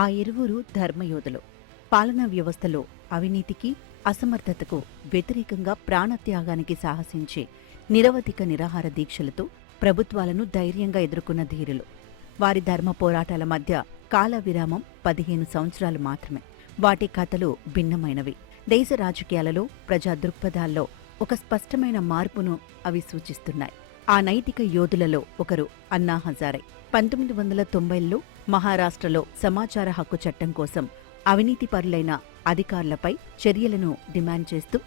ఆ ఇరువురు ధర్మయోధులు. పాలనా వ్యవస్థలో అవినీతికి, అసమర్థతకు వ్యతిరేకంగా ప్రాణత్యాగానికి సాహసించి నిరవధిక నిరాహార దీక్షలతో ప్రభుత్వాలను ధైర్యంగా ఎదుర్కొన్న ధీరులు. వారి ధర్మ పోరాటాల మధ్య కాల విరామం 15 సంవత్సరాలు మాత్రమే. వాటి కథలు భిన్నమైనవి. దేశ రాజకీయాలలో, ప్రజా దృక్పథాల్లో ఒక స్పష్టమైన మార్పును అవి సూచిస్తున్నాయి. ఆ నైతిక యోధులలో ఒకరు అన్నా హజారే. 1990లో మహారాష్ట్రలో సమాచార హక్కు చట్టం కోసం అవినీతిపరులైన అధికారులపై చర్యలను డిమాండ్ చేస్తూ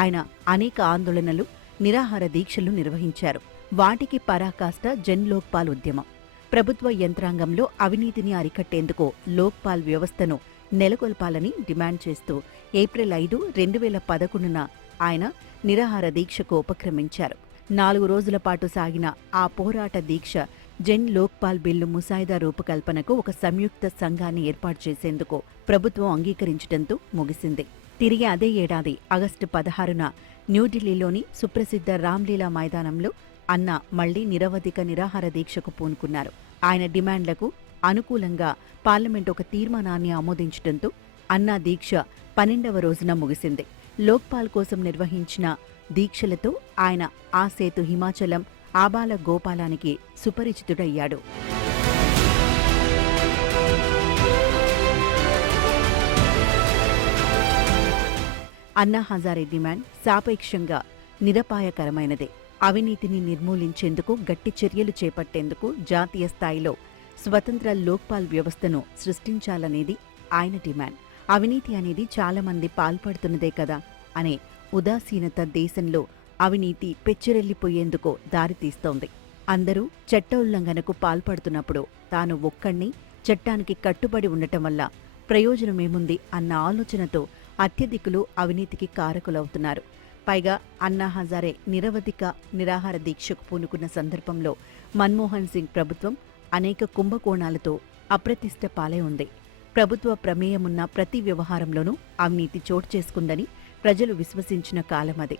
ఆయన అనేక ఆందోళనలు, నిరాహార దీక్షలు నిర్వహించారు. వాటికి పరాకాష్ట జన్ లోక్పాల్ ఉద్యమం. ప్రభుత్వ యంత్రాంగంలో అవినీతిని అరికట్టేందుకు లోక్పాల్ వ్యవస్థను నెలకొల్పాలని డిమాండ్ చేస్తూ ఏప్రిల్ 5, 2011న ఆయన నిరాహార దీక్షకు ఉపక్రమించారు. 4 రోజుల పాటు సాగిన ఆ పోరాట దీక్ష జన్ లోక్పాల్ బిల్లు ముసాయిదా రూపకల్పనకు ఒక సంయుక్త సంఘాన్ని ఏర్పాటు చేసేందుకు ప్రభుత్వం అంగీకరించడంతో ముగిసింది. తిరిగి అదే ఏడాది ఆగస్టు 16న న్యూఢిల్లీలోని సుప్రసిద్ధ రామ్లీలా మైదానంలో అన్నా మళ్లీ నిరవధిక నిరాహార దీక్షకు పూనుకున్నారు. ఆయన డిమాండ్లకు అనుకూలంగా పార్లమెంట్ ఒక తీర్మానాన్ని ఆమోదించడంతో అన్నా దీక్ష 12వ రోజున ముగిసింది. లోక్పాల్ కోసం నిర్వహించిన దీక్షలతో ఆయన ఆ సేతు హిమాచలం, ఆబాల గోపాలానికి సుపరిచితుడయ్యాడు. అన్నా హజారే డిమాండ్ సాపేక్షంగా నిరపాయకరమైనదే. అవినీతిని నిర్మూలించేందుకు గట్టి చర్యలు చేపట్టేందుకు జాతీయ స్థాయిలో స్వతంత్ర లోక్పాల్ వ్యవస్థను సృష్టించాలనేది ఆయన డిమాండ్. అవినీతి అనేది చాలామంది పాల్పడుతున్నదే కదా అనే ఉదాసీనత దేశంలో అవినీతి పెచ్చిరెల్లిపోయేందుకు దారితీస్తోంది. అందరూ చట్ట ఉల్లంఘనకు పాల్పడుతున్నప్పుడు తాను ఒక్కణ్ణి చట్టానికి కట్టుబడి ఉండటం వల్ల ప్రయోజనమేముంది అన్న ఆలోచనతో అత్యధికులు అవినీతికి కారకులవుతున్నారు. పైగా అన్నా హజారే నిరవధిక నిరాహార దీక్షకు పూనుకున్న సందర్భంలో మన్మోహన్ సింగ్ ప్రభుత్వం అనేక కుంభకోణాలతో అప్రతిష్ట పాలై ఉంది. ప్రభుత్వ ప్రమేయమున్న ప్రతి వ్యవహారంలోనూ అవినీతి చోటు చేసుకుందని ప్రజలు విశ్వసించిన కాలమది.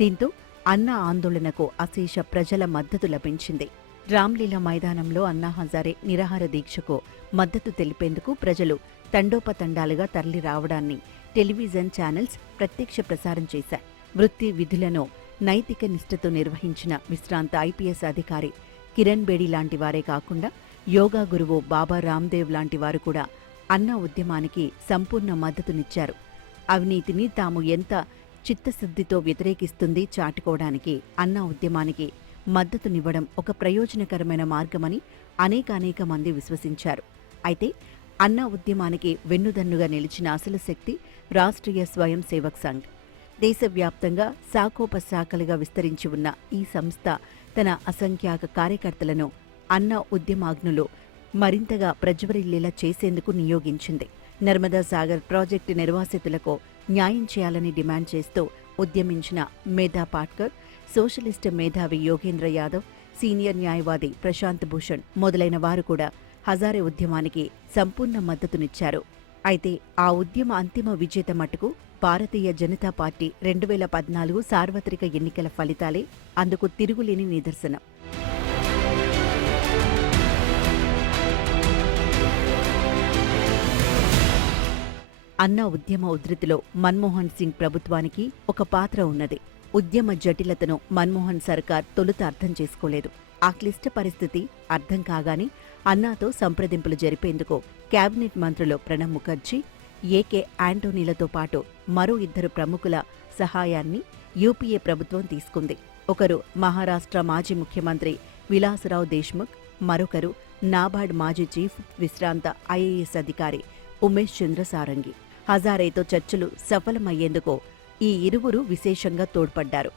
దీంతో అన్నా ఆందోళనకు అశేష ప్రజల మద్దతు లభించింది. రామ్లీలా మైదానంలో అన్నా హజారే నిరాహార దీక్షకు మద్దతు తెలిపేందుకు ప్రజలు తండోపతండాలుగా తరలి రావడాన్ని టెలివిజన్ ఛానల్స్ ప్రత్యక్ష ప్రసారం చేశాయి. వృత్తి విధులను నైతిక నిష్ఠతో నిర్వహించిన విశ్రాంత ఐపీఎస్ అధికారి కిరణ్ బేడి లాంటి వారే కాకుండా యోగా గురువు బాబా రామ్దేవ్ లాంటి వారు కూడా అన్నా ఉద్యమానికి సంపూర్ణ మద్దతునిచ్చారు. అవినీతిని తాము ఎంత చిత్తశుద్ధితో వ్యతిరేకిస్తుంది చాటుకోవడానికి అన్నా ఉద్యమానికి మద్దతునివ్వడం ఒక ప్రయోజనకరమైన మార్గమని అనేక మంది విశ్వసించారు. అయితే అన్నా ఉద్యమానికి వెన్నుదన్నుగా నిలిచిన అసలు శక్తి రాష్ట్రీయ స్వయం సేవక్ సంఘ్. దేశవ్యాప్తంగా శాఖోపశాఖలుగా విస్తరించి ఉన్న ఈ సంస్థ తన అసంఖ్యాక కార్యకర్తలను అన్నా ఉద్యమాగ్నులు మరింతగా ప్రజ్వరిల్లేలా చేసేందుకు నియోగించింది. నర్మదా సాగర్ ప్రాజెక్టు నిర్వాసితులకు న్యాయం చేయాలని డిమాండ్ చేస్తూ ఉద్యమించిన మేధా పాట్కర్, సోషలిస్టు మేధావి యోగేంద్ర యాదవ్, సీనియర్ న్యాయవాది ప్రశాంత్ భూషణ్ మొదలైన వారు కూడా హజారే ఉద్యమానికి సంపూర్ణ మద్దతునిచ్చారు. అయితే ఆ ఉద్యమ అంతిమ విజేత మటుకు భారతీయ జనతా పార్టీ 2014 సార్వత్రిక ఎన్నికల ఫలితాలే అందుకు తిరుగులేని నిదర్శనం. అన్నా ఉద్యమ ఉధృతిలో మన్మోహన్ సింగ్ ప్రభుత్వానికి ఒక పాత్ర ఉన్నది. ఉద్యమ జటిలతను మన్మోహన్ సర్కార్ తొలుత అర్థం చేసుకోలేదు. ఆ క్లిష్ట పరిస్థితి అర్థం కాగానే అన్నాతో సంప్రదింపులు జరిపేందుకు కేబినెట్ మంత్రులు ప్రణబ్ ముఖర్జీ, ఏకే యాంటోనీలతో పాటు మరో 2 ప్రముఖుల సహాయాన్ని యూపీఏ ప్రభుత్వం తీసుకుంది. ఒకరు మహారాష్ట్ర మాజీ ముఖ్యమంత్రి విలాసరావు దేశ్ముఖ్, మరొకరు నాబార్డ్ మాజీ చీఫ్ విశ్రాంత ఐఏఎస్ అధికారి ఉమేష్ చంద్ర సారంగి. హజారేతో చర్చలు సఫలమయ్యేందుకు ఈ ఇరువురు విశేషంగా తోడ్పడ్డారు.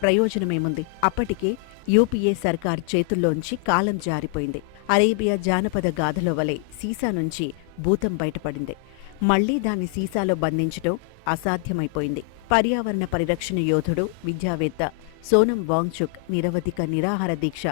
ప్రయోజనమేముంది? అప్పటికే యూపీఏ సర్కార్ చేతుల్లోంచి కాలం జారిపోయింది. అరేబియా జానపద గాథలో వలె సీసా నుంచి భూతం బయటపడింది. మళ్లీ దాన్ని సీసాలో బంధించడం అసాధ్యమైపోయింది. పర్యావరణ పరిరక్షణ యోధుడు, విద్యావేత్త సోనం వాంగ్చుక్ నిరవధిక నిరాహార దీక్ష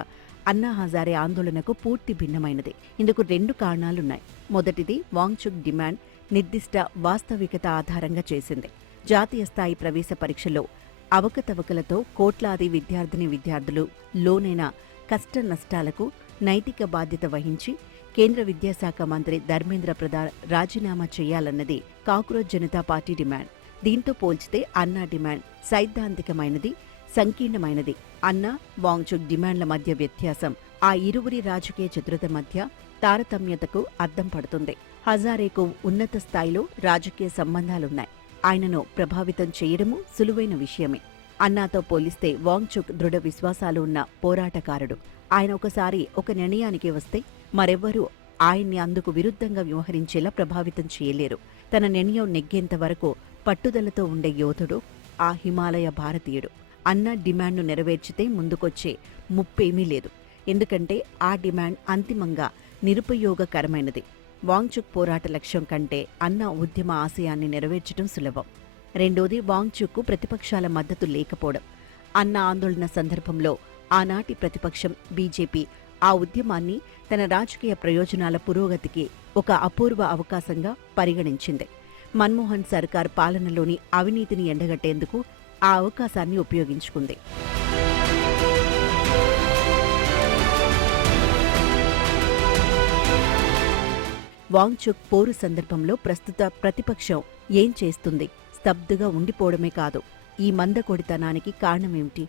అన్నా హజారే ఆందోళనకు పూర్తి భిన్నమైనది. ఇందుకు 2 కారణాలున్నాయి. మొదటిది, వాంగ్చుక్ డిమాండ్ నిర్దిష్ట వాస్తవికత ఆధారంగా చేసింది. జాతీయ స్థాయి ప్రవేశ పరీక్షలో అవకతవకలతో కోట్లాది విద్యార్థిని విద్యార్థులు లోనైన కష్ట నష్టాలకు నైతిక బాధ్యత వహించి కేంద్ర విద్యాశాఖ మంత్రి ధర్మేంద్ర ప్రధాన్ రాజీనామా చేయాలన్నది కాక్రోచ్ జనతా పార్టీ డిమాండ్. దీంతో పోల్చితే అన్నా డిమాండ్ సైద్ధాంతికమైనది, సంకీర్ణమైనది. అన్నా, వాంగ్చుక్ డిమాండ్ల మధ్య వ్యత్యాసం ఆ ఇరువురి రాజకీయ చతురత మధ్య తారతమ్యతకు అద్దం పడుతుంది. హజారేకు ఉన్నత స్థాయిలో రాజకీయ సంబంధాలున్నాయి. ఆయనను ప్రభావితం చేయడము సులువైన విషయమే. అన్నాతో పోలిస్తే వాంగ్చుక్ దృఢ విశ్వాసాలు ఉన్న పోరాటకారుడు. ఆయన ఒకసారి ఒక నిర్ణయానికి వస్తే మరెవ్వరూ ఆయన్ని అందుకు విరుద్ధంగా వ్యవహరించేలా ప్రభావితం చేయలేరు. తన నిర్ణయం నెగ్గేంత వరకు పట్టుదలతో ఉండే యోధుడు ఆ హిమాలయ భారతీయుడు. అన్నా డిమాండ్ను నెరవేర్చితే ముందుకొచ్చే ముప్పేమీ లేదు. ఎందుకంటే ఆ డిమాండ్ అంతిమంగా నిరుపయోగకరమైనది. వాంగ్చుక్ పోరాట లక్ష్యం కంటే అన్నా ఉద్యమ ఆశయాన్ని నెరవేర్చడం సులభం. రెండోది, వాంగ్చుక్కు ప్రతిపక్షాల మద్దతు లేకపోవడం. అన్నా ఆందోళన సందర్భంలో ఆనాటి ప్రతిపక్షం బీజేపీ ఆ ఉద్యమాన్ని తన రాజకీయ ప్రయోజనాల పురోగతికి ఒక అపూర్వ అవకాశంగా పరిగణించింది. మన్మోహన్ సర్కార్ పాలనలోని అవినీతిని ఎండగట్టేందుకు ఆ అవకాశాన్ని ఉపయోగించుకుంది. వాంగ్చుక్ పోరు సందర్భంలో ప్రస్తుత ప్రతిపక్షం ఏం చేస్తుంది? స్తబ్దుగా ఉండిపోవడమే కాదు. ఈ మందకొడితనానికి కారణమేమిటి?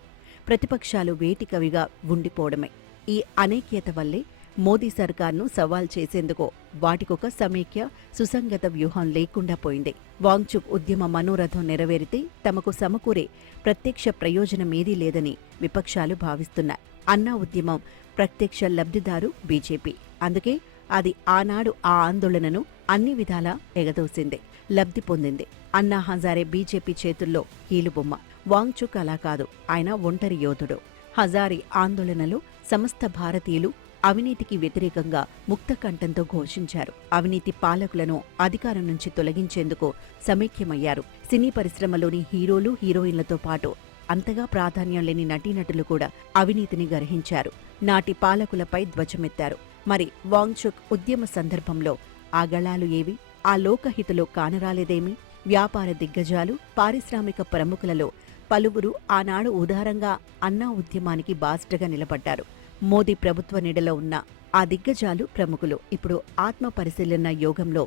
ప్రతిపక్షాలు వేటికవిగా ఉండిపోవడమే. ఈ అనైక్యత వల్లే మోదీ సర్కార్ను సవాల్ చేసేందుకు వాటికొక సమైక్య, సుసంగత వ్యూహం లేకుండా పోయింది. వాంగ్చుక్ ఉద్యమ మనోరథం నెరవేరితే తమకు సమకూరే ప్రత్యక్ష ప్రయోజనమేదీ లేదని విపక్షాలు భావిస్తున్నాయి. అన్నా ఉద్యమం ప్రత్యక్ష లబ్ధిదారు బీజేపీ. అందుకే అది ఆనాడు ఆ ఆందోళనను అన్ని విధాలా ఎగదోసింది, లబ్ధి పొందింది. అన్నా హజారే బీజేపీ చేతుల్లో కీలుబొమ్మ. వాంగ్చుక్ అలా కాదు. ఆయన ఒంటరి యోధుడు. హజారీ ఆందోళనలో సమస్త భారతీయులు అవినీతికి వ్యతిరేకంగా ముక్తకంఠంతో ఘోషించారు. అవినీతి పాలకులను అధికారం నుంచి తొలగించేందుకు సమైక్యమయ్యారు. సినీ పరిశ్రమలోని హీరోలు, హీరోయిన్లతో పాటు అంతగా ప్రాధాన్యం లేని నటీనటులు కూడా అవినీతిని గర్హించారు. నాటి పాలకులపై ధ్వజమెత్తారు. మరి వాంగ్చుక్ ఉద్యమ సందర్భంలో ఆ గళాలు ఏవి? ఆ లోకహితలో కానరాలేదేమి? వ్యాపార దిగ్గజాలు, పారిశ్రామిక ప్రముఖులలో పలువురు ఆనాడు ఉదారంగా అన్నా ఉద్యమానికి బాస్టగా నిలబడ్డారు. మోదీ ప్రభుత్వ నీడలో ఉన్న ఆ దిగ్గజాలు, ప్రముఖులు ఇప్పుడు ఆత్మ పరిశీలన యోగంలో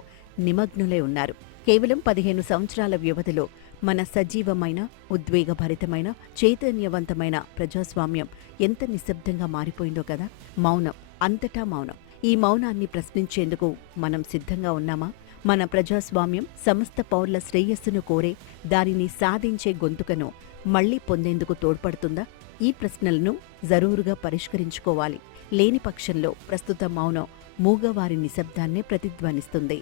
నిమగ్నులై ఉన్నారు. కేవలం 15 సంవత్సరాల వ్యవధిలో మన సజీవమైన, ఉద్వేగభరితమైన, చైతన్యవంతమైన ప్రజాస్వామ్యం ఎంత నిశ్శబ్దంగా మారిపోయిందో కదా. మౌనం, అంతటా మౌనం. ఈ మౌనాన్ని ప్రశ్నించేందుకు మనం సిద్ధంగా ఉన్నామా? మన ప్రజాస్వామ్యం సమస్త పౌరుల శ్రేయస్సును కోరే, దానిని సాధించే గొంతుకను మళ్లీ పొందేందుకు తోడ్పడుతుందా? ఈ ప్రశ్నలను జరూరుగా పరిష్కరించుకోవాలి. లేని పక్షంలో ప్రస్తుత మౌనం మూగవారి నిశ్శబ్దాన్నే ప్రతిధ్వనిస్తుంది.